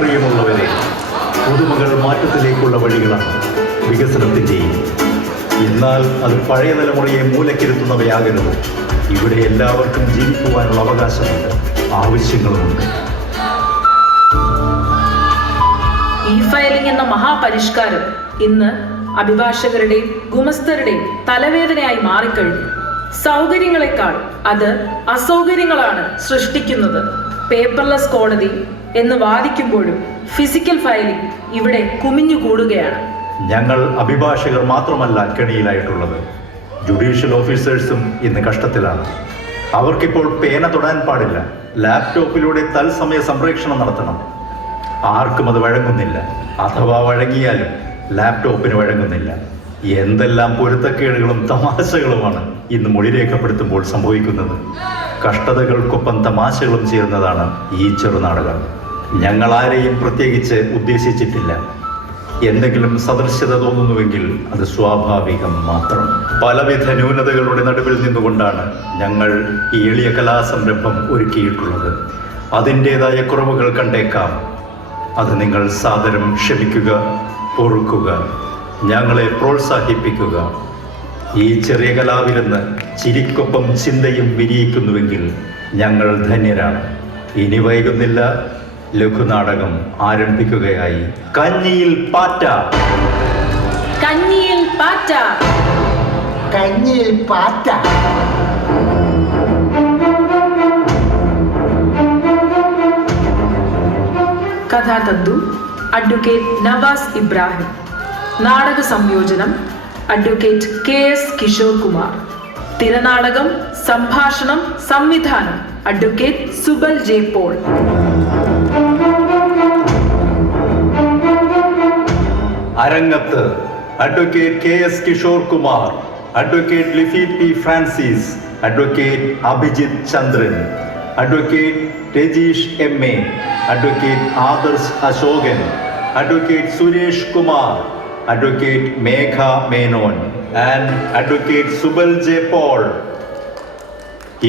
പ്രിയമുള്ളവരെ, പുതുമകൾ മാറ്റത്തിലേക്കുള്ള വഴികളാണ് വികസനത്തിൻ്റെയും. എന്നാൽ അത് പഴയ തലമുറയെ മൂലക്കിരുത്തുന്നവയാകരുത്. ഇവിടെ എല്ലാവർക്കും ജീവിക്കുവാനുള്ള അവകാശമുണ്ട്, ആവശ്യങ്ങളുമുണ്ട്. ഇ ഫയലിംഗ് എന്ന മഹാപരിഷ്കാരം ഇന്ന് അഭിഭാഷകരുടെയും ഗുമസ്തരുടെയും തലവേദനയായി മാറിക്കഴിഞ്ഞു. സൗകര്യങ്ങളെക്കാൾ അത് അസൗകര്യങ്ങളാണ് സൃഷ്ടിക്കുന്നത്. പേപ്പർലെസ് കോടതി എന്ന് വാദിക്കുമ്പോഴും ഫിസിക്കൽ ഫയലിംഗ് ഇവിടെ കുമിഞ്ഞുകൂടുകയാണ്. ഞങ്ങൾ അഭിഭാഷകർ മാത്രമല്ല കെണിയിലായിട്ടുള്ളത്. ജുഡീഷ്യൽ ഓഫീസേഴ്സും ഇന്ന് കഷ്ടത്തിലാണ്. അവർക്കിപ്പോൾ പേന തൊടാൻ പാടില്ല. ലാപ്ടോപ്പിലൂടെ തത്സമയ സംപ്രേഷണം നടത്തണം. ആർക്കും അത് വഴങ്ങുന്നില്ല. അഥവാ വഴങ്ങിയാലും ലാപ്ടോപ്പിന് വഴങ്ങുന്നില്ല. എന്തെല്ലാം പൊരുത്തക്കേടുകളും തമാശകളുമാണ് ഇന്ന് മൊഴി രേഖപ്പെടുത്തുമ്പോൾ സംഭവിക്കുന്നത്. കഷ്ടതകൾക്കൊപ്പം തമാശകളും ചേർന്നതാണ് ഈ ചെറുനാടകം. ഞങ്ങൾ ആരെയും പ്രത്യേകിച്ച് ഉദ്ദേശിച്ചിട്ടില്ല. എന്തെങ്കിലും സദൃശ്യത തോന്നുന്നുവെങ്കിൽ അത് സ്വാഭാവികം മാത്രം. പലവിധ ന്യൂനതകളുടെ നടുവിൽ നിന്നുകൊണ്ടാണ് ഞങ്ങൾ ഈ എളിയ കലാസംരംഭം ഒരുക്കിയിട്ടുള്ളത്. അതിൻ്റെതായ കുറവുകൾ കണ്ടേക്കാം. അത് നിങ്ങൾ സാദരം ക്ഷമിക്കുക, പൊറുക്കുക, ഞങ്ങളെ പ്രോത്സാഹിപ്പിക്കുക. ഈ ചെറിയ കലാവിരുന്ന് ചിരിക്കൊപ്പം ചിന്തയും വിരിയിക്കുന്നുവെങ്കിൽ ഞങ്ങൾ ധന്യരാണ്. ഇനി വൈകുന്നില്ല, ലഘുനാടകം ആരംഭിക്കുകയായി. കഞ്ഞിയിൽ പാറ്റ, കഞ്ഞിയിൽ പാറ്റ, കഞ്ഞിയിൽ പാറ്റ. കഥാതന്തു അഡ്വക്കേറ്റ് നവാസ് ഇബ്രാഹിം. നാടക സംയോജനം അഡ്വക്കേറ്റ് KS കിഷോർ കുമാർ. തിരനാടകം, സംഭാഷണം, സംവിധാനം അഡ്വക്കേറ്റ് സുബൽ ജെ പോൾ. അരങ്ങത്ത് advocate KS Kishore Kumar, advocate Lifi P Francis, advocate Abhijith Chandran, advocate Rajeesh MA, advocate Adarsh Ashokan, advocate Suresh Kumar, advocate Megha Menon and advocate Subal J Paul.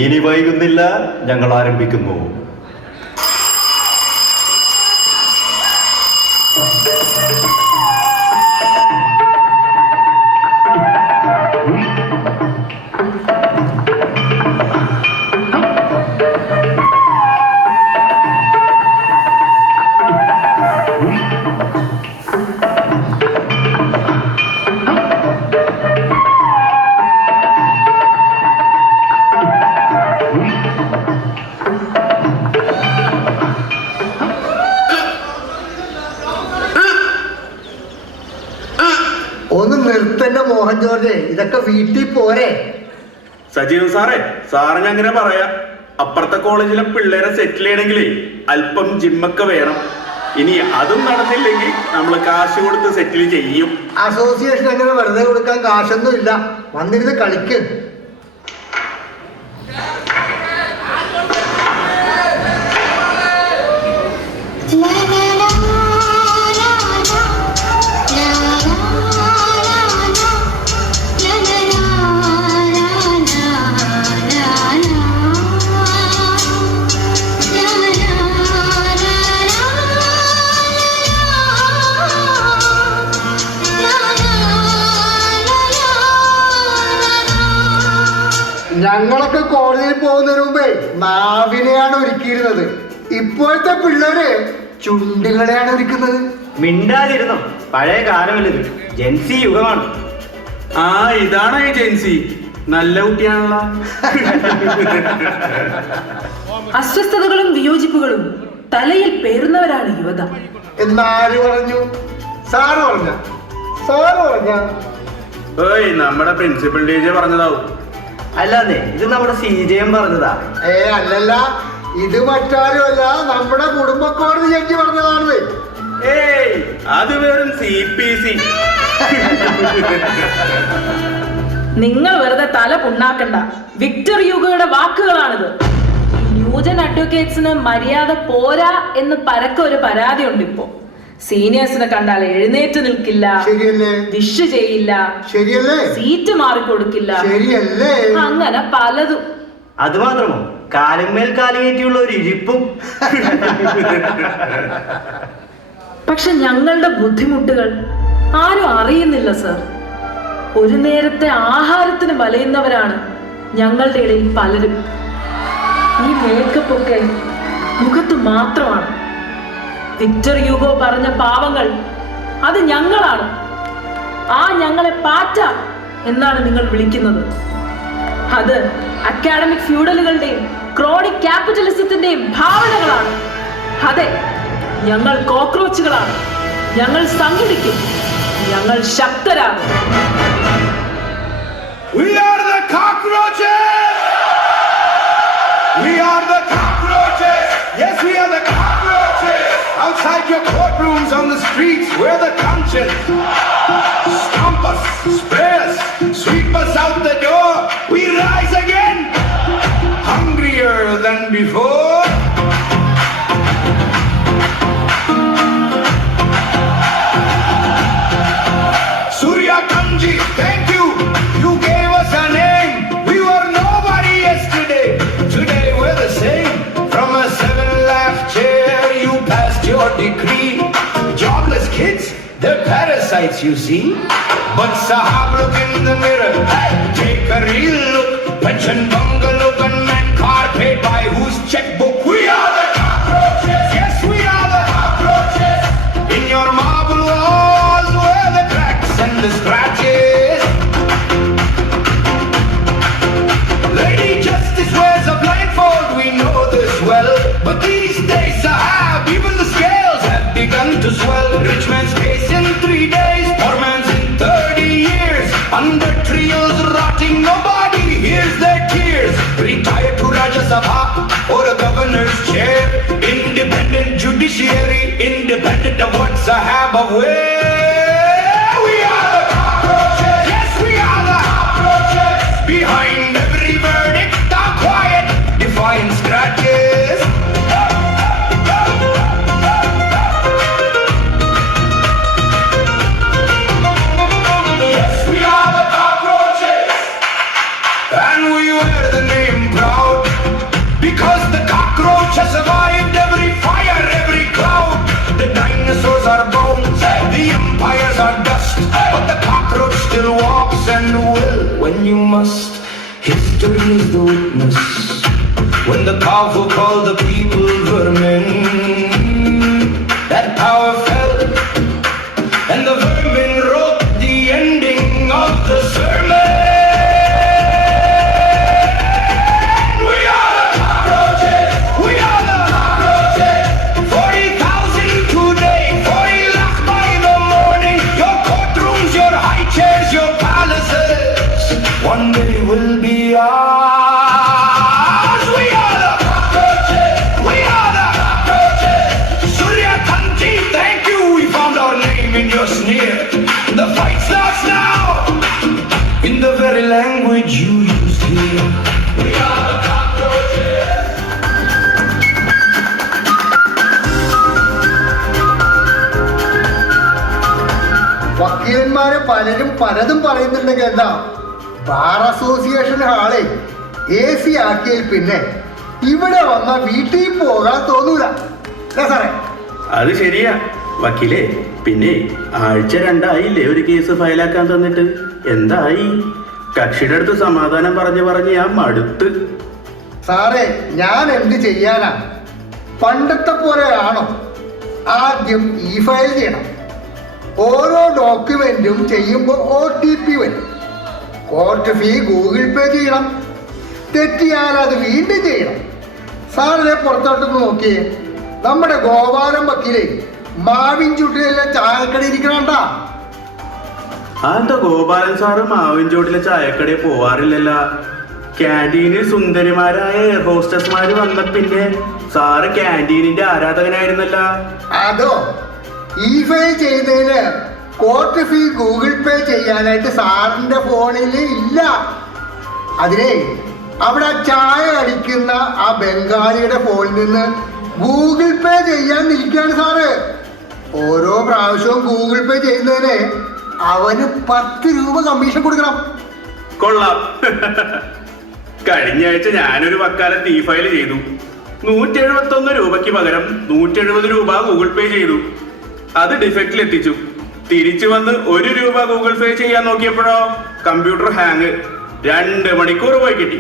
ഇനി വൈകുന്നില്ല, ഞങ്ങൾ ആരംഭിക്കുന്നു. ഒന്ന് നിർത്തന്റെ മോഹൻ ജോർജ്, ഇതൊക്കെ വീട്ടിൽ പോരെ? സജീവ് സാറിന് അങ്ങനെ പറയാ. അപ്പുറത്തെ കോളേജിലെ പിള്ളേരെ സെറ്റിൽ ചെയ്യണമെങ്കിലേ അല്പം ജിമ്മൊക്കെ വേണം. ഇനി അതും നടന്നില്ലെങ്കിൽ നമ്മൾ കാശ് കൊടുത്ത് സെറ്റിൽ ചെയ്യും. അസോസിയേഷൻ അങ്ങനെ വെറുതെ കൊടുക്കാൻ കാശൊന്നും ഇല്ല. വന്നിരുന്ന് കളിക്ക്. ഞങ്ങളൊക്കെ കോളേജിൽ പോകുന്നതിന് മുമ്പേ നാവിനെയാണ് ഒരുക്കിയിരുന്നത്. ഇപ്പോഴത്തെ പിള്ളേര് ചുണ്ടുകളെയാണ് ഒരുക്കുന്നത്. മിണ്ടാതിരുന്നോ, പഴയ കാലമല്ലത്, ജെൻസി യുഗമാണ്. ആ, ഇതാണ് ഈ ജെൻസി. നല്ല കുട്ടിയാണല്ലോ. അസ്വസ്ഥതകളും വിയോജിപ്പുകളും തലയിൽ പേറുന്നവരാണ് യുവത. എന്നാര് പറഞ്ഞു? സാറ് പറഞ്ഞ ഏയ്, നമ്മുടെ പ്രിൻസിപ്പൽ ടീച്ചർ പറഞ്ഞതാവും. അല്ലാതെ ഇത് നമ്മുടെ CJM പറഞ്ഞതാ. അല്ലല്ല, ഇത് മറ്റാരുമല്ല, നമ്മുടെ കുടുംബ കോടതി ജഡ്ജി പറഞ്ഞതാണ്. ഏയ്, അത് വെറും CPC. നിങ്ങൾ വെറുതെ തല പുണ്ണാക്കണ്ട. വിക്ടർ യൂഗോയുടെ വാക്കുകളാണിത്. ന്യൂജൻ അഡ്വക്കേറ്റ്സിന് മര്യാദ പോരാ എന്ന് പരക്കെ ഒരു പരാതി ഉണ്ട്. ഇപ്പോ സീനിയേഴ്സിനെ കണ്ടാൽ എഴുന്നേറ്റ് നിൽക്കില്ല, ശരിയല്ലേ? വിഷ് ചെയ്യില്ല, ശരിയല്ലേ? സീറ്റ് മാറിക്കൊടുക്കില്ല, ശരിയല്ലേ? അങ്ങനെ പലതും. അതുമാത്രമോ, കാലുമേൽ കാലുകയറ്റിയുള്ള ഒരു ഇരിപ്പും. പക്ഷെ ഞങ്ങളുടെ ബുദ്ധിമുട്ടുകൾ ആരും അറിയുന്നില്ല സർ. ഒരു നേരത്തെ ആഹാരത്തിന് വലയുന്നവരാണ് ഞങ്ങളുടെ ഇടയിൽ പലരും. ഈ മേക്കപ്പ് ഒക്കെ മുഖത്ത് മാത്രമാണ്. വിക്ടർ യൂഗോ പറഞ്ഞ പാവങ്ങൾ അത് ഞങ്ങളാണ്. ആ ഞങ്ങളെ പാറ്റ എന്നാണ് നിങ്ങൾ വിളിക്കുന്നത്. അത് അക്കാഡമിക് ഫ്യൂഡലുകളുടെയും ക്രോണിക് ക്യാപിറ്റലിസത്തിന്റെയും ഭാവനകളാണ്. അതെ, ഞങ്ങൾ കോക്രോച്ചുകളാണ്. ഞങ്ങൾ സംഘടിക്കും. ഞങ്ങൾ ശക്തരാകും. We are the cockroaches! We are the cockroaches! Yes, we are the cockroaches! Outside your courtrooms, on the streets, we're the conscience. Stomp us, spray us, sweep us out the door. We rise again, hungrier than before. Surya Kanji, thank you. You gave us a name. We were nobody yesterday. Today we're the same. From a 7-laugh chair, you passed your decree. Jobless kids, they're parasites, you see. But Sahab, look in the mirror. Take a real look. Pension bungalow, gunman car paid by whose checkbook? We are the cockroaches. Yes, we are the cockroaches. In your marble walls, where the cracks and the scratches. Lady Justice wears a blindfold, we know this well. But these days, Sahab, even the scales have begun to swell. Rich man's case in 3 days, poor man's in 30 years. Under trios rotting, nobody hears their tears. Retired to Rajya Sabha or a governor's chair. Independent judiciary, independent of what Sahab of where. We are the cockroaches. Yes, we are the cockroaches. Behind every verdict, the quiet, defiant scratches. Yes, we are the cockroaches. And we wear the name proud. Because the cockroach has survived every fire, every cloud. The dinosaurs are bones, the empires are dust. But the cockroach still walks and will when you must. History is the witness. When the powerful call the people vermin, that power fell, and the vermin wrote the ending of the sermon. We are the cockroaches. We are the cockroaches. 40,000 today, 40 lakh by the morning. Your courtrooms, your high chairs, your palaces, one day will be ours. We are the cockroaches. We are the cockroaches. Surya Kanji, thank you. We found our name in your sneer. The fight starts now in the very language you used here. We are the cockroaches. വക്കീലന്മാരെ പലരും പലതും പറയുന്നുണ്ടെങ്കിൽ എന്താ, bar association ഹാളെ AC ആക്കിയതിൽ പിന്നെ ഇവിടെ വന്ന വീട്ടിൽ പോകാൻ തോന്നൂല. അല്ലേ സാറേ? അത് ശരിയാ വക്കീലേ. പിന്നെ ആഴ്ച 2 ആയില്ലേ ഒരു കേസ് ഫയലാക്കാൻ തന്നിട്ട്? എന്തായി? കക്ഷിയുടെ അടുത്ത് സമാധാനം പറഞ്ഞ് ഞാൻ മടുത്ത്. സാറേ, ഞാൻ എന്ത് ചെയ്യാനാ? പണ്ടത്തെ പോലെയാണോ? ആദ്യം ഫയൽ ചെയ്യണം. ഓരോ ഡോക്യുമെന്റും ചെയ്യുമ്പോൾ OTP വരും. കോർട്ട് ഫീ ഗൂഗിൾ പേ ചെയ്യണം. തെറ്റിയാൽ അത് വീണ്ടും ചെയ്യണം. സാറിനെ പുറത്തോട്ടൊന്ന് നോക്കിയേ. നമ്മുടെ ഗോപാലൻ വക്കീലേ മാവിൻ ചുട്ടിലെല്ലാം ചായക്കട ഇരിക്കണണ്ട. അതെന്താ ഗോപാലൻ സാറ് മാവിൻ ചോട്ടിലെ ചായക്കടയിൽ പോവാറില്ലല്ലോ? ക്യാൻറ്റീനിൽ സുന്ദരിമാരായ എയർ ഹോസ്റ്റസ്മാര് വന്ന പിന്നെ സാറ് ക്യാൻറ്റീനിന്റെ ആരാധകനായിരുന്നല്ലോ. അതോ, ഫയൽ ചെയ്യുന്നതിന് കോർട്ട് ഫീ ഗൂഗിൾ പേ ചെയ്യാനായിട്ട് സാറിന്റെ ഫോണിൽ ഇല്ല. അതിനെ അവിടെ ചായ അടിക്കുന്ന ആ ബംഗാളിയുടെ ഫോണിൽ നിന്ന് ഗൂഗിൾ പേ ചെയ്യാൻ നിൽക്കുകയാണ് സാറ്. ഓരോ പ്രാവശ്യവും ഗൂഗിൾ പേ ചെയ്യുന്നതിന് അവന് 10 രൂപ കമ്മീഷൻ കൊടുക്കണം. കൊള്ളാം. കഴിഞ്ഞ ആഴ്ച ഞാനൊരു വക്കാലത്ത് ഇ ഫയൽ ചെയ്തു. 171 രൂപയ്ക്ക് പകരം 170 രൂപ ഗൂഗിൾ പേ ചെയ്തു. അത് ഡിഫക്റ്റിൽ എത്തിച്ചു. തിരിച്ചു വന്ന് 1 രൂപ ഗൂഗിൾ പേ ചെയ്യാൻ നോക്കിയപ്പോഴോ കമ്പ്യൂട്ടർ ഹാങ്. 2 മണിക്കൂർ പോയി കിട്ടി.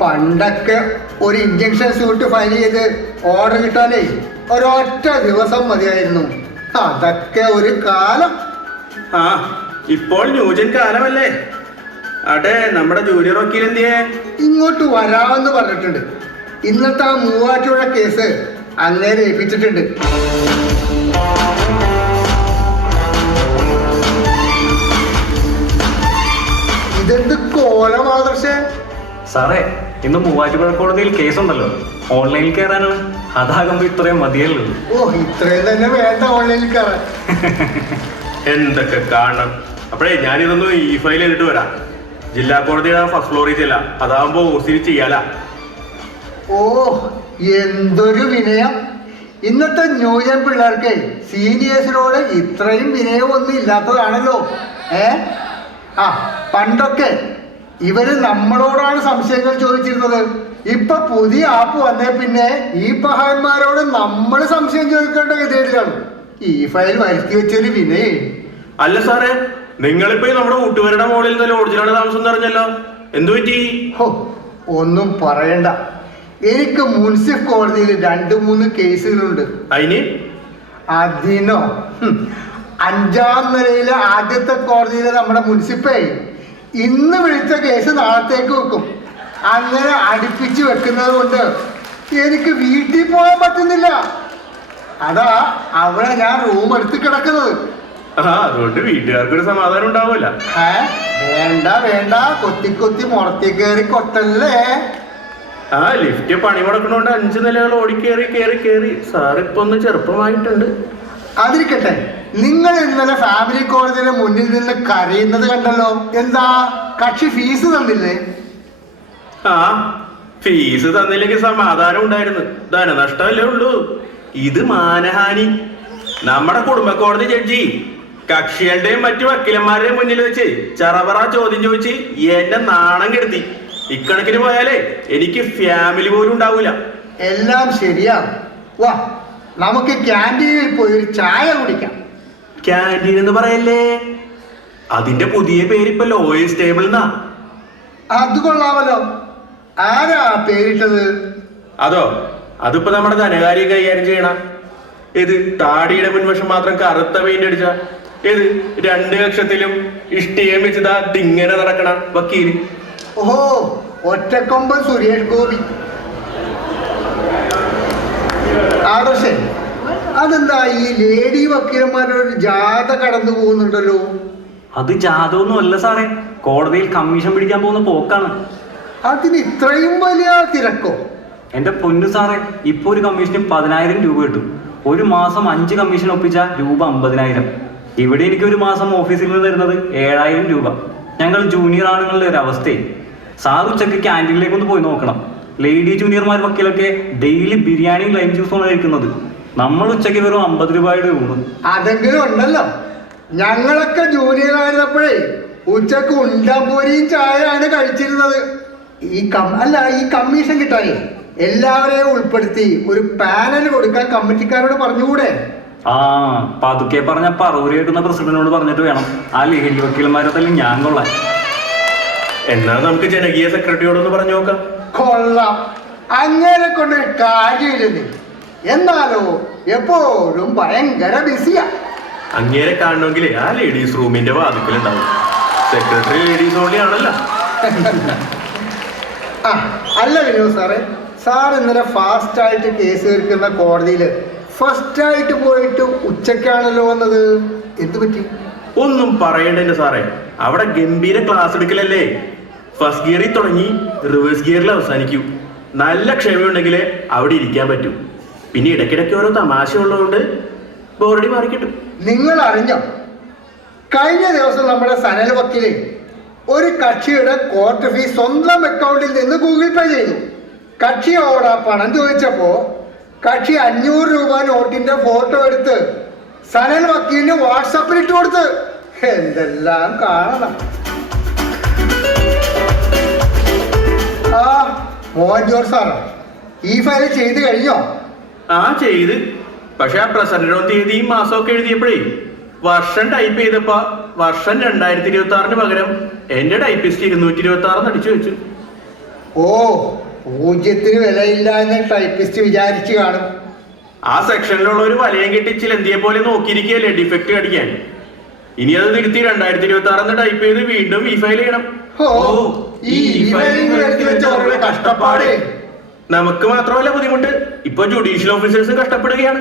പണ്ടൊക്കെ ഒരു ഇഞ്ചക്ഷൻ സ്യൂട്ട് ഫയൽ ചെയ്ത് ഓർഡർ കിട്ടാനേ ഒരൊറ്റ ദിവസം മതിയായിരുന്നു. അതൊക്കെ ഒരു കാലം. ആ, ഇപ്പോൾ ന്യൂജൻ കാലമല്ലേ. അടെ നമ്മുടെ ജൂനിയർ വക്കീൽ എന്തിയെ? ഇങ്ങോട്ട് വരാമെന്ന് പറഞ്ഞിട്ടുണ്ട്. ഇന്നത്തെ ആ മൂവാറ്റുപുഴ കേസ് അങ്ങനെ ഏൽപ്പിച്ചിട്ടുണ്ട്. ഇതെന്ത് കോലമാദർശേ? സാറേ, ഇന്ന് മൂവാറ്റുപുഴ കോടതിയിൽ കേസുണ്ടല്ലോ. ഓൺലൈനിൽ കയറാനാണ്. അതാകുമ്പോ ഇത്രയും മതിയല്ലോ. ഓ, ഇത്രയും തന്നെ വേണ്ട ഓൺലൈനിൽ കയറാൻ. എന്തൊക്കെ കാണണം. അപ്പോഴേ ഞാനിതൊന്ന് ഇ ഫയൽ ചെയ്തിട്ട് വരാം. ജില്ലാ കോടതിയുടെ ഫസ്റ്റ് ഫ്ലോറിൽ ചെല്ലാം. അതാകുമ്പോ ഒസിരി ചെയ്യാല. ഓ, എന്തൊരു വിനയം. ഇന്നത്തെ ന്യൂജൻ പിള്ളേർക്ക് സീനിയേഴ്സിനോട് ഇത്രയും വിനയമൊന്നും ഇല്ലാത്തതാണല്ലോ. ആ, പണ്ടൊക്കെ ഇവര് നമ്മളോടാണ് സംശയങ്ങൾ ചോദിച്ചിരുന്നത്. ഇപ്പൊ പുതിയ ആപ്പ് വന്നേ പിന്നെ ഈ പഹാന്മാരോട് നമ്മൾ സംശയം ചോദിക്കേണ്ട ഗതികേടിലാണ്. ഈ ഫയൽ വരുത്തി വെച്ചൊരു വിനയേ. അല്ല സാറേ, നിങ്ങളിപ്പോ നമ്മുടെ കൂട്ടുകാരുടെ മോളിൽ തന്നെ ഒറിജിനൽ താമസം പറഞ്ഞല്ലോ. എന്തു പറ്റി? ഹോ, ഒന്നും പറയണ്ട. എനിക്ക് മുൻസിഫ് കോടതിയിൽ 2-3 കേസുകളുണ്ട്. അതിനോ 5ാം നിലയിലെ ആദ്യത്തെ കോടതിയിലെ നമ്മുടെ മുൻസിപ്പേ ഇന്ന് വിളിച്ച കേസ് നാളത്തേക്ക് വെക്കും. അങ്ങനെ അടുപ്പിച്ച് വെക്കുന്നത് കൊണ്ട് എനിക്ക് വീട്ടിൽ പോകാൻ പറ്റുന്നില്ല. അതാ അവിടെ ഞാൻ റൂം എടുത്ത് കിടക്കുന്നത്. അതുകൊണ്ട് വീട്ടുകാർക്കൊരു സമാധാനം ഉണ്ടാവൂല. വേണ്ട വേണ്ട, കൊത്തി മുറത്തി കയറി കൊട്ടല്ലേ. ആ, ലിഫ്റ്റ് പണി മുടക്കണോണ്ട് 5 നിലകൾ ഓടിക്കേറി കേറി സാറിപ്പോ ഒന്ന് ചെറുപ്പമായിട്ടുണ്ട്. അതിരിക്കട്ടെ, നിങ്ങൾ ഇന്നലെ ഫാമിലി കോടതിയുടെ മുന്നിൽ നിന്ന് കരയുന്നത് കണ്ടല്ലോ. എന്താ, കക്ഷി ഫീസ് തന്നില്ലേ? ആ, ഫീസ് തന്നില്ലെങ്കിൽ സമാധാനം ഉണ്ടായിരുന്നു. ധനനഷ്ടമല്ലേ ഉള്ളൂ. ഇത് മാനഹാനി. നമ്മുടെ കുടുംബ കോടതി ജഡ്ജി കക്ഷികളുടെയും മറ്റു വക്കീലന്മാരുടെയും മുന്നിൽ വെച്ച് ചറവറ ചോദ്യം ചോദിച്ച് എന്നെ നാണം കെടുത്തി. ഇക്കണക്കിന് പോയാലേ എനിക്ക് ഫാമിലി പോലും ഉണ്ടാവൂല. എല്ലാം ശരിയാവും. വാ, നമുക്ക് ക്യാൻറ്റീനിൽ പോയി ഒരു ചായ കുടിക്കാം. ക്യാൻറ്റീൻ എന്ന് പറയല്ലേ, അതിന്റെ പുതിയ പേരിപ്പോ ലോയേഴ്സ് ടേബിൾ എന്നാ. അത് കൊള്ളാമല്ലോ. ആരാ പേരിട്ടത്? അതോ, അതിപ്പോ നമ്മുടെ ധനകാര്യം കൈകാര്യം ചെയ്യണ. ഇത് താടിയുടെ മുൻവശം മാത്രം കറുത്ത പെയിന്റ് അടിച്ച, ഇത് 2 കക്ഷത്തിലും ഇഷ്ടികം വെച്ചതാ ദിങ്ങനെ നടക്കണ വക്കീല്. ഓഹോ, ഒറ്റക്കൊമ്പൻ സുരേഷ് ഗോപി. ആദർശൻ, അതെന്താ ഈ ലേഡി വക്കീലന്മാരുടെ ഒരു ജാഥ കടന്നു പോകുന്നുണ്ടല്ലോ? അത് ജാഥയൊന്നും അല്ല സാറേ, കോടതിയിൽ കമ്മീഷൻ പിടിക്കാൻ പോകുന്ന പോക്കാണ്. അതിന് ഇത്രയും വലിയ തിരക്കോ? എന്റെ പൊന്നു സാറേ, ഇപ്പൊ ഒരു കമ്മീഷന് 10,000 രൂപ കിട്ടും. ഒരു മാസം 5 കമ്മീഷൻ ഒപ്പിച്ച രൂപ 50,000. ഇവിടെ എനിക്ക് ഒരു മാസം ഓഫീസിൽ നിന്ന് തരുന്നത് 7,000 രൂപ. ഞങ്ങൾ ജൂനിയർ ആണുങ്ങളുടെ ഒരു അവസ്ഥയെ. സാർ ഉച്ചക്ക് ക്യാൻറ്റീനിലേക്ക് ഒന്ന് പോയി നോക്കണം. ലേഡി ജൂനിയർമാർ വക്കീലൊക്കെ ഡെയിലി ബിരിയാണിയും ലൈം ജ്യൂസുമാണ് കഴിക്കുന്നത്. നമ്മൾ ഉച്ചയ്ക്ക് വെറും 50 രൂപയുടെ ഊണ്. അതെങ്കിലും ഉണ്ടല്ലോ. ഞങ്ങളൊക്കെ ജൂനിയർ ആയിരുന്നപ്പോഴേ ഉച്ചക്ക് ഉണ്ടംപൂരിയും ചായയാണ് കഴിച്ചിരുന്നത്. ഈ കമ്മീഷൻ കിട്ടാനേ എല്ലാവരെയും ഉൾപ്പെടുത്തി ഒരു പാനൽ കൊടുക്കാൻ കമ്മിറ്റിക്കാരോട് പറഞ്ഞുകൂടെ? ആ, പതുക്കെ പറഞ്ഞ പറവൂര് കേൾക്കുന്ന പ്രസിഡന്റിനോട് പറഞ്ഞിട്ട് വേണം ആ ലേഡി വക്കീലന്മാരെ തന്നെ ഞാൻ കൊള്ളാൻ. എന്നാൽ നമുക്ക് ജനകീയ സെക്രട്ടറിയോടൊന്ന് പറഞ്ഞു നോക്കാം. കൊള്ളാം, അങ്ങനെ കൊണ്ട് കാര്യമില്ലെന്ന്. എന്നാലോ എപ്പോഴും ഭയങ്കര ബിസിയാ. അങ്ങേരെ കാണണമെങ്കിലേ ആ ലേഡീസ് റൂമിന്റെ വാതിക്കലുണ്ടാവും. സെക്രട്ടറി ലേഡീസ് ഓൺലി ആണല്ലോ. അല്ല വിനോദ് സാറേ, സാർ ഇന്നലെ ഫാസ്റ്റായിട്ട് കേസ് തീർക്കുന്ന കോടതിയിൽ ഫസ്റ്റായിട്ട് പോയിട്ട് ഉച്ചക്കാണല്ലോ വന്നത്. എന്ത് പറ്റി? ഒന്നും പറയണ്ടെന്റെ സാറേ, അവിടെ ഗംഭീര ക്ലാസ് എടുക്കലല്ലേ. ഫസ്റ്റ് ഗിയറിൽ തുടങ്ങി റിവേഴ്സ് ഗിയറിൽ അവസാനിക്കൂ. നല്ല ക്ഷമയുണ്ടെങ്കിലേ അവിടെ ഇരിക്കാൻ പറ്റൂ. പിന്നെ ഇടയ്ക്കിടയ്ക്ക് ഓരോ തമാശ ഉള്ളതുകൊണ്ട് ബോറടി മാറി കിട്ടും. നിങ്ങൾ അറിഞ്ഞോ, കഴിഞ്ഞ ദിവസം നമ്മുടെ സനൽ വക്കീല് ഒരു കക്ഷിയുടെ കോർട്ട് ഫീസ് സ്വന്തം അക്കൗണ്ടിൽ നിന്ന് ഗൂഗിൾ പേ ചെയ്തു. കക്ഷിയോട് ആ പണം ചോദിച്ചപ്പോ കക്ഷി 500 രൂപ നോട്ടിന്റെ ഫോട്ടോ എടുത്ത് സനൽ വക്കീലിന് വാട്സാപ്പിൽ ഇട്ട് കൊടുത്ത്. എന്തെല്ലാം കാണണം. ആ മോഹൻ ജോർജ് സാറോ, ഈ ഫയൽ ചെയ്ത് കഴിഞ്ഞോ? ആ ചെയ്ത്. പക്ഷെ ആ പ്രസന്റോ തീയതിയും മാസമൊക്കെ എഴുതിയപ്പോഴേ വർഷം ടൈപ്പ് ചെയ്തപ്പോ വർഷം 2026 പകരം എന്റെ ടൈപ്പിസ്റ്റ് 226 അടിച്ചു വെച്ചു. ഓ, 0 വിലയില്ല എന്ന് ടൈപ്പിസ്റ്റ് വിചാരിച്ചു കാണും. ആ സെക്ഷനിലുള്ള ഒരു വലയം കെട്ടി ചിലന്തിയെ പോലെ നോക്കിയിരിക്കുകയല്ലേ ഡിഫക്റ്റ് അടിക്കാൻ. ഇനി അത് തിരുത്തി 2026 ടൈപ്പ് ചെയ്ത് വീണ്ടും ഈ ഫയൽ ചെയ്യണം. ഓ, ഈ ഫയലിംഗ് എഴുതി വെച്ചവരുടെ കഷ്ടപ്പാട്. നമുക്ക് മാത്രമല്ല ബുദ്ധിമുട്ട്, ഇപ്പൊ ജുഡീഷ്യൽ ഓഫീസേഴ്സും കഷ്ടപ്പെടുകയാണ്.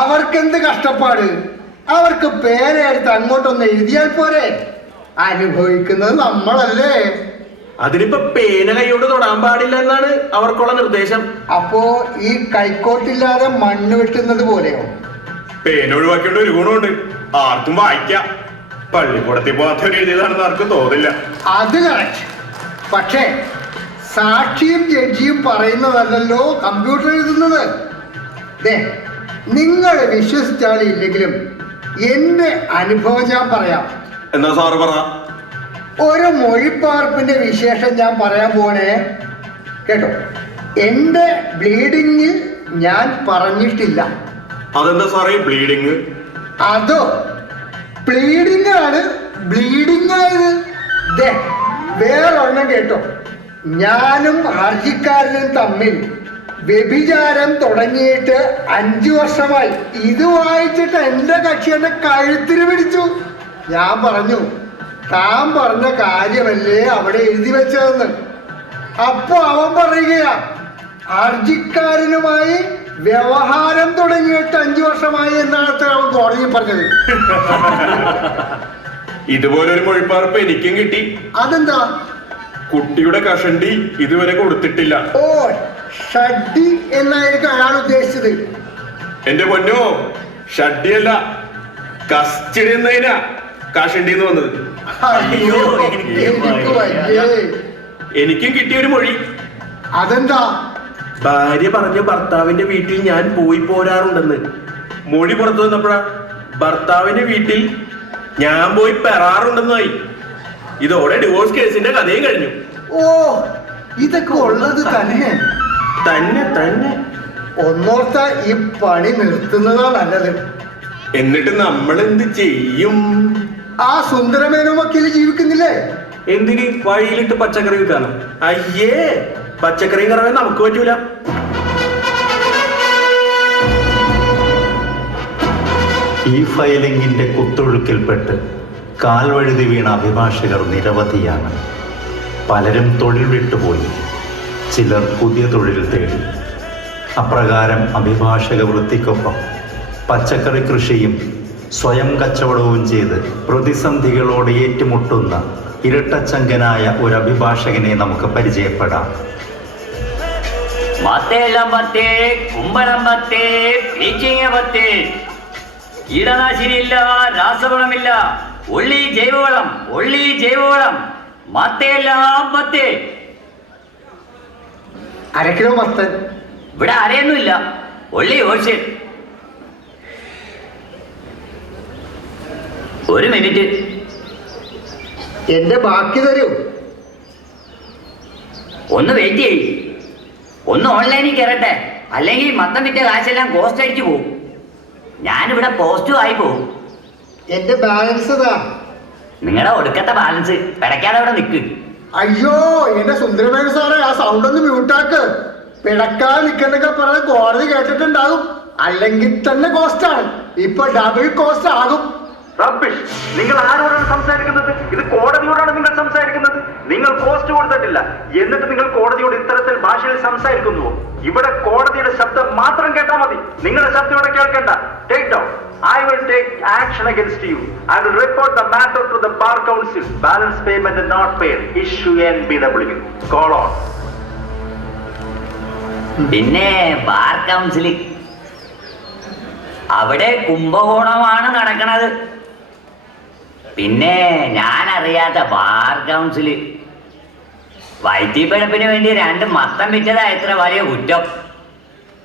അവർക്കെന്ത് കഷ്ടപ്പാട്? അവർക്ക് പേരെടുത്ത് അങ്ങോട്ടൊന്ന് എഴുതിയാൽ പോരെ? അനുഭവിക്കുന്നത് നമ്മളല്ലേ. അതിനിപ്പോ പേന കൈയോട് തൊടാൻ പാടില്ല എന്നാണ് അവർക്കുള്ള നിർദ്ദേശം. അപ്പോ ഈ കൈക്കോട്ടില്ലാതെ മണ്ണ് വെട്ടുന്നത് പോലെയോ? പേന ഒഴിവാക്കേണ്ട ഒരു ഗുണമുണ്ട്, ആർക്കും വായിക്കാം. പള്ളിക്കൂടത്തിൽ പോകാത്ത എഴുതിയതാണെന്ന് ആർക്കും തോന്നില്ല. അത് കറക്റ്റ്. പക്ഷേ സാക്ഷിയും ജഡ്ജിയും പറയുന്നതല്ലല്ലോ കമ്പ്യൂട്ടർ എഴുതുന്നത്. നിങ്ങൾ വിശ്വസിച്ചാലും ഇല്ലെങ്കിലും എന്റെ അനുഭവം ഞാൻ പറയാം. എന്നാ സാറ് പറ. ഒരു മൊഴിപ്പാർപ്പിന്റെ വിശേഷം ഞാൻ പറയാൻ പോണേ, കേട്ടോ. എന്റെ ബ്ലീഡിങ്ങിൽ ഞാൻ പറഞ്ഞിട്ടില്ല. അതെന്താ സാറേ ബ്ലീഡിങ്? അതോ ബ്ലീഡിംഗ് ആണ്, ബ്ലീഡിംഗ് ആയത്. വേറൊരെണ്ണം കേട്ടോ. ഞാനും ഹർജിക്കാരനും തമ്മിൽ വ്യഭിചാരം തുടങ്ങിയിട്ട് 5 വർഷമായി. ഇത് വായിച്ചിട്ട് എന്റെ കക്ഷി എന്നെ കഴുത്തിന് പിടിച്ചു. ഞാൻ പറഞ്ഞു, താൻ പറഞ്ഞ കാര്യമല്ലേ അവിടെ എഴുതി വെച്ചതെന്ന്. അപ്പൊ അവൻ പറയുകയാ, ഹർജിക്കാരനുമായി വ്യവഹാരം തുടങ്ങിയിട്ട് 5 വർഷമായി എന്നാണ് അവൻ കോടതിയിൽ പറഞ്ഞത്. ഇതുപോലൊരു മൊഴിപ്പാർപ്പ് എനിക്കും കിട്ടി. അതെന്താ? കുട്ടിയുടെ കഷണ്ടി ഇതുവരെ കൊടുത്തിട്ടില്ല. ഓ, ഷഡ്ഡി എന്നായിരിക്കും അയാൾ ഉദ്ദേശിച്ചത്. എന്റെ പൊന്നോ, ഷഡ്ഡിയല്ല, കസ്റ്റഡി എന്നതിനാ കഷണ്ടി എന്ന് വന്നത്. അയ്യോ, എനിക്ക് വയ്യേ. എനിക്കും കിട്ടിയൊരു മൊഴി. അതെന്താ? ഭാര്യ പറഞ്ഞ ഭർത്താവിന്റെ വീട്ടിൽ ഞാൻ പോയി പോരാറുണ്ടെന്ന്. മൊഴി പുറത്തു വന്നപ്പോഴാ ഭർത്താവിന്റെ വീട്ടിൽ ഞാൻ പോയി പെറാറുണ്ടെന്നായി. ഇതോടെ ഡിവോഴ്സ് കേസിന്റെ കഥയും കഴിഞ്ഞു. ഓ, ഇതൊക്കെ ഉള്ളത് തന്നെ തന്നെ തന്നെ. ഒന്നോർത്ത ഈ പണി നിർത്തുന്നതാ നല്ലത്. എന്നിട്ട് നമ്മൾ എന്ത് ചെയ്യും? ആ സുന്ദരമേനോ വക്കീല് ജീവിക്കുന്നില്ലേ? എന്തിന് വഴിയിലിട്ട് പച്ചക്കറി വിൽക്കാനോ? അയ്യേ, പച്ചക്കറിയും കറവേ നമുക്ക് പറ്റൂല. ഈ ഫയലിംഗിന്റെ കുത്തൊഴുക്കിൽപ്പെട്ട് കാൽവഴുതി വീണ അഭിഭാഷകർ നിരവധിയാണ്. പലരും തൊഴിൽ വിട്ടുപോയി, ചിലർ പുതിയ തൊഴിൽ തേടി. അപ്രകാരം അഭിഭാഷക വൃത്തിക്കൊപ്പം പച്ചക്കറി കൃഷിയും സ്വയം കച്ചവടവും ചെയ്ത് പ്രതിസന്ധികളോട് ഏറ്റുമുട്ടുന്ന ഇരട്ടച്ചങ്കനായ ഒരു അഭിഭാഷകനെ നമുക്ക് പരിചയപ്പെടാം. മത്തയെല്ലാം പത്തേ, കുമ്പളം പത്തേ, പീച്ചിങ്ങ പത്തേ. കീടനാശിനിയില്ല, രാസവളമില്ല, ഒള്ളി ജൈവവളം, ഒള്ളി ജൈവവളം. മത്തയെല്ലാം പത്തേ. 1/2 കിലോ മത്തൻ. ഇവിടെ അരയൊന്നുമില്ല, ഒള്ളി ഹോൾസെയിൽ. 1 മിനിറ്റ്. എന്റെ ബാക്കി തരൂ. ഒന്ന് വെയിറ്റ് ചെയ്യ്. ഒന്ന് ഓൺലൈനിൽ കയറട്ടെ, അല്ലെങ്കിൽ മത്തം വിറ്റ കാശെല്ലാം കോസ്റ്റ് അടിച്ചു പോകും. ഞാനിവിടെ പോസ്റ്റും ആയി പോകും. എന്റെ ബാലൻസ് താ. നിങ്ങളുടെ ഒടുക്കത്തെ ബാലൻസ് പിടയ്ക്കാതെ അവിടെ നിൽക്ക്. അയ്യോ, എന്റെ സുന്ദരമേന സാറേ, ആ സൗണ്ട് ഒന്ന് മ്യൂട്ടാക്ക്. പിടക്കാൻ നിൽക്കണ്ടൊക്കെ പറഞ്ഞ് കോടതി കേട്ടിട്ടുണ്ടാകും. അല്ലെങ്കിൽ തന്നെ കോസ്റ്റ് ആണ്, ഇപ്പൊ ഡബിൾ കോസ്റ്റ് ആകും. റബ്ബിഷ്! നിങ്ങൾ ആരോടാണ് സംസാരിക്കുന്നത്? ഇത് കോടതിയോടാണ് നിങ്ങൾ സംസാരിക്കുന്നത്. നിങ്ങൾ പോസ്റ്റ് കൊടുത്തിട്ടില്ല, എന്നിട്ട് നിങ്ങൾ കോടതിയോട് ഇത്തരത്തിൽ ഭാഷയിൽ സംസാരിക്കുന്നുവോ? ഇവിടെ കോടതിയുടെ ശബ്ദം മാത്രം കേട്ടാൽ മതി, നിങ്ങളുടെ ശബ്ദം ഇവിടെ കേൾക്കണ്ട. Take down. I will take action against you. I will report the matter to the bar council. Balance payment not paid. Issue NBW. Call on. പിന്നെ ബാർ കൗൺസിൽ, അവിടെ കുംഭകോണമാണ് നടക്കണത്. പിന്നെ ഞാൻ അറിയാത്ത ബാർ കൗൺസില്. വൈദ്യപ്പിഴപ്പിന് വേണ്ടി 2 മത്തം വിറ്റതാ എത്ര വലിയ കുറ്റം.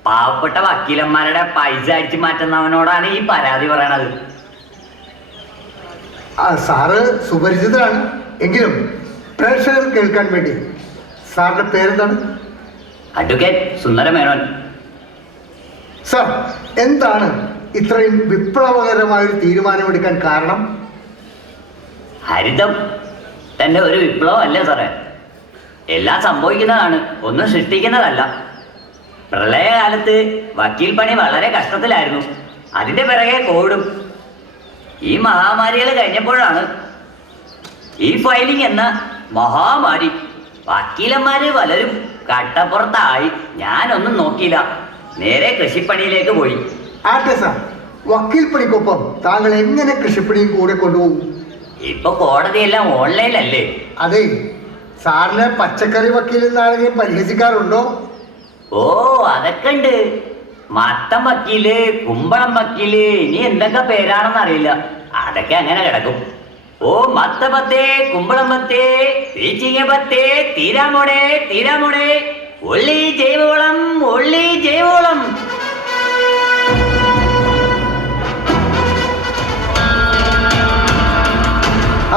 പാവപ്പെട്ട വക്കീലന്മാരുടെ പൈസ അടിച്ചു മാറ്റുന്നവനോടാണ് ഈ പരാതി പറയണത്. സാറ് സുപരിചിതരാണ്, എങ്കിലും പ്രേക്ഷകർ കേൾക്കാൻ വേണ്ടി സാറിന്റെ പേരെന്താണ്? അഡ്വക്കേറ്റ് സുന്ദരമേനോൻ. സാർ, എന്താണ് ഇത്രയും വിപ്ലവകരമായ ഒരു തീരുമാനമെടുക്കാൻ കാരണം? ഹരിതം തന്റെ ഒരു വിപ്ലവം അല്ലേ സാറേ? എല്ലാം സംഭവിക്കുന്നതാണ്, ഒന്നും സൃഷ്ടിക്കുന്നതല്ല. പ്രളയകാലത്ത് വക്കീൽ പണി വളരെ കഷ്ടത്തിലായിരുന്നു. അതിന്റെ പിറകെ കോവിഡും ഈ മഹാമാരികൾ കഴിഞ്ഞപ്പോഴാണ് ഈ ഫയലിംഗ് എന്ന മഹാമാരി. വക്കീലന്മാര് പലരും കട്ടപ്പുറത്തായി. ഞാനൊന്നും നോക്കിയില്ല, നേരെ കൃഷിപ്പണിയിലേക്ക് പോയി. ആട്ടെ സാർ, വക്കീൽ പണിക്കൊപ്പം താങ്കൾ എങ്ങനെ കൃഷിപ്പണിയും കൂടെ കൊണ്ടുപോകും? ഇപ്പൊ കോടതിയെല്ലാം ഓൺലൈനല്ലേ? അതെ, സാറിനെ പച്ചക്കറി വക്കീൽ എന്നാണെങ്കിലും പരിഹസിക്കാറുണ്ടോ? ഓ, അതൊക്കെ ഉണ്ട്. മത്തം വക്കീല്, കുമ്പളം വക്കീല്, ഇനി എന്തൊക്കെ പേരാണെന്ന് അറിയില്ല. അതൊക്കെ അങ്ങനെ കിടക്കും. ഓ, മത്ത പത്തേ, കുമ്പളം പത്തേ, പീച്ചിങ്ങ പത്തേ, തീരാമോടെ തീരാമോടെ, ഒള്ളി ജൈവവളം, ഒള്ളി ജൈവവളം.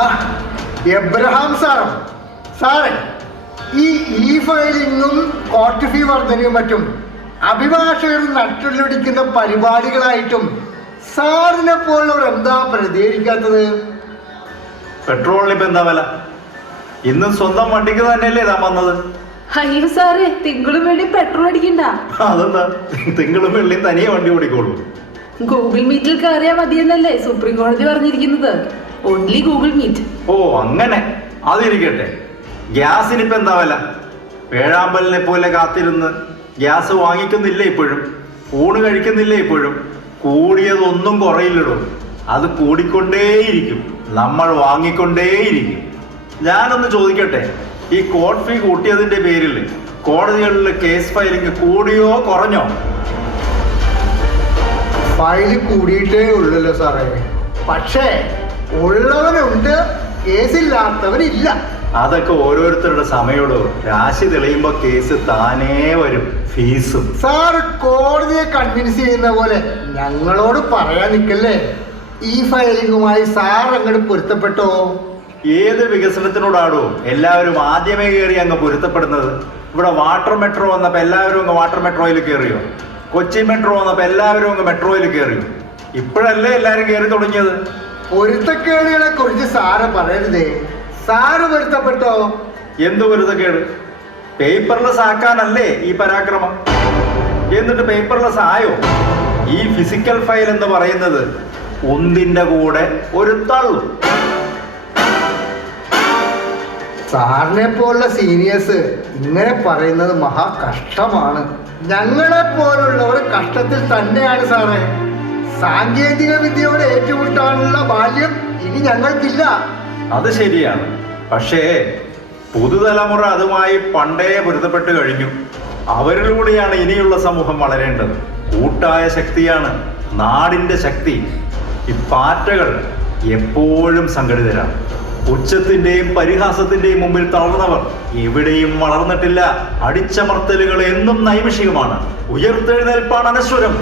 ആ, എബ്രഹാം സാറോ? സാറേ, ഈ ഫയലിങ്ങും കോർട്ട് ഫീ വർധനയും മറ്റും അഭിഭാഷകർ നട്ടുപിടിക്കുന്ന പരിപാടികളായിട്ടും സാറിനെ പോലുള്ളവർ എന്താ പ്രതികരിക്കാത്തത്? പെട്രോളിന് ഇപ്പൊ എന്താ വില? ഇന്നും സ്വന്തം വണ്ടിക്ക് തന്നെയല്ലേ താൻ വന്നത്? അയ്യോ സാറേ, തിങ്കളും വേണ്ടി പെട്രോൾ അടിക്കണ്ട. അതെന്താ, തിങ്കളും വെള്ളിയും തനിയെ വണ്ടി ഓടിക്കോളൂ. ഗൂഗിൾ മീറ്റിൽ കയറിയാ മതിയെന്നല്ലേ സുപ്രീം കോടതി പറഞ്ഞിരിക്കുന്നത്? Only Google meet. ഓ അങ്ങനെ, അതിരിക്കട്ടെ. ഗ്യാസിനിപ്പോ എന്താ വില? വേഴാമ്പലിനെ പോലെ കാത്തിരുന്ന് ഗ്യാസ് വാങ്ങിക്കുന്നില്ല ഇപ്പോഴും, ഊണ് കഴിക്കുന്നില്ല ഇപ്പോഴും. കൂടിയതൊന്നും കുറയില്ലടോ, അത് കൂടിക്കൊണ്ടേയിരിക്കും, നമ്മൾ വാങ്ങിക്കൊണ്ടേയിരിക്കും. ഞാനൊന്ന് ചോദിക്കട്ടെ, ഈ കോർട്ട് ഫീ കൂട്ടിയതിന്റെ പേരിൽ കോടതികളിൽ കേസ് ഫയലിംഗ് കൂടിയോ കുറഞ്ഞോ? ഫയല് കൂടിയിട്ടേ ഉള്ളല്ലോ സാറേ. പക്ഷേ ഉള്ളവനുണ്ട്, കേസില്ലാത്തവനില്ല. അതൊക്കെ ഓരോരുത്തരുടെ സമയോടോ. രാശി തെളിയുമ്പോ കേസ് താനേ വരും, ഫീസും. സാറ് കോടതിയെ കൺവിൻസ് ചെയ്യുന്ന പോലെ ഞങ്ങളോട് പറയാൻ നിൽക്കല്ലേ. ഈ ഫയലിംഗുമായി സാർ അങ്ങോട്ട് പൊരുത്തപ്പെട്ടോ? ഏത് വികസനത്തിനോടാടോ എല്ലാവരും ആദ്യമേ കയറി അങ്ങ് പൊരുത്തപ്പെടുന്നത്? ഇവിടെ വാട്ടർ മെട്രോ വന്നപ്പോ എല്ലാവരും അങ്ങ് വാട്ടർ മെട്രോയിൽ കയറിയോ? കൊച്ചി മെട്രോ വന്നപ്പോ എല്ലാവരും അങ്ങ് മെട്രോയിൽ കയറിയോ? ഇപ്പോഴല്ലേ എല്ലാരും കയറി തുടങ്ങിയത്? പൊരുത്തക്കേടുകളെ കുറിച്ച് സാറ് പറയരുതേ. സാറ് പൊരുത്തപ്പെട്ടോ? എന്ത് പൊരുത്തക്കേട്? പേപ്പർലെസ് ആക്കാനല്ലേ ഈ പരാക്രമം? എന്നിട്ട് പേപ്പർലെസ് ആയോ? ഈ ഫിസിക്കൽ ഫയൽ എന്ന് പറയുന്നത് ഒന്നിന്റെ കൂടെ ഒരു തള്ളു. സാറിനെ പോലുള്ള സീനിയേഴ്സ് ഇങ്ങനെ പറയുന്നത് മഹാ കഷ്ടമാണ്. ഞങ്ങളെ പോലുള്ളവർ കഷ്ടത്തിൽ തന്നെയാണ് സാറേ. സാങ്കേതിക വിദ്യയോട് ഏറ്റുമുട്ടാനുള്ള ബാല്യം ഇനി ഞങ്ങൾക്കില്ല. അത് ശരിയാണ്. പക്ഷേ പുതുതലമുറ അതുമായി പണ്ടേ പൊരുത്തപ്പെട്ട് കഴിഞ്ഞു. അവരിലൂടെയാണ് ഇനിയുള്ള സമൂഹം വളരേണ്ടത്. കൂട്ടായ ശക്തിയാണ് നാടിന്റെ ശക്തി. ഈ പാറ്റകൾ എപ്പോഴും സംഘടിതരാണ്. ഉച്ചത്തിന്റെയും പരിഹാസത്തിന്റെയും മുമ്പിൽ തളർന്നവർ എവിടെയും വളർന്നിട്ടില്ല. അടിച്ചമർത്തലുകൾ എന്നും നൈമിഷികമാണ്. ഉയർത്തെഴുന്നേൽപ്പാണ് അനശ്വരം.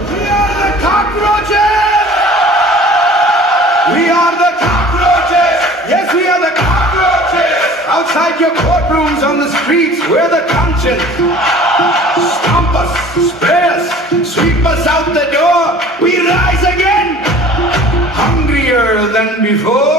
We are the cockroaches! Yes, we are the cockroaches! Outside your courtrooms, on the streets, we're the conscience. Stomp us, spray us, sweep us out the door. We rise again, hungrier than before.